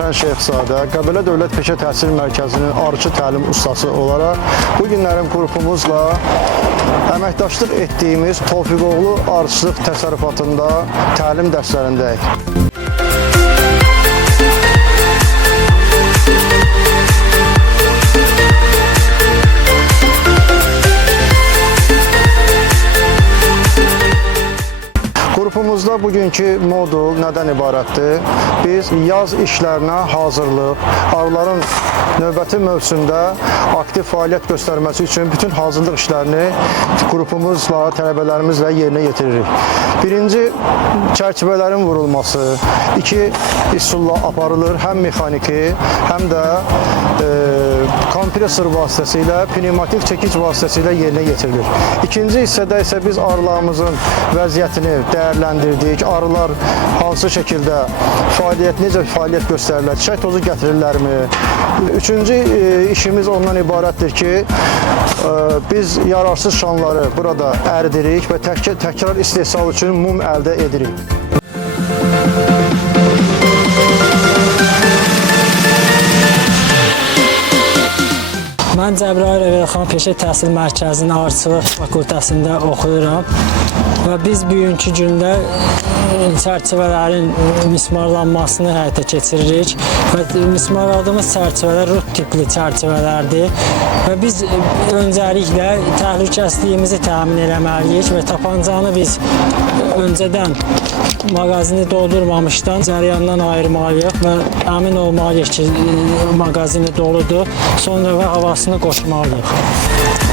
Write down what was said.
Şən Şeyxzadə, Qəbələ Dövlət Peşə Təhsil Mərkəzinin arıçı təlim ustası olaraq bu günlərim qrupumuzla əməkdaşlıq etdiyimiz Tofiqoğlu arıçılıq təsərrüfatında təlim dərslərindəyik. Qrupumuzda bugünkü modul nədən ibarətdir? Biz yaz işlərinə hazırlıq, arıların növbəti mövsümdə aktiv fəaliyyət göstərməsi üçün bütün hazırlıq işlərini qrupumuzla, tələbələrimizlə yerinə yetiririk. Birinci, çərçivələrin vurulması, 2 üsulla aparılır, həm mexaniki, həm də kompresor vasitəsilə, pneumatik çəkic vasitəsilə yerinə yetirilir. İkinci hissədə isə biz arılarımızın vəziyyətini dəyərləndirdik. Arılar hansı şəkildə necə fəaliyyət göstərirlər, çiçək tozu gətirirlərmi? Üçüncü işimiz ondan ibarətdir ki, biz yararsız şanları burada ərdirik və təkrar istehsal üçün mum əldə edirik. Mən Cəbrayıl Əvəlxan Peşə Təhsil Mərkəzinin Arıçılıq fakültəsində oxuyuram və biz bugünkü gündə çərçivələrin mismarlanmasını həyata keçiririk və mismarladığımız çərçivələr rut tipli çərçivələrdir və biz öncəliklə təhlükəsizliyimizi təmin etməliyik və tapancanı biz öncədən mağazini doldurmamışdan cəryandan ayırmalıyıq və əmin olmalıyıq ki, mağazini doludur, sonra və havasını qoşmalıyıq.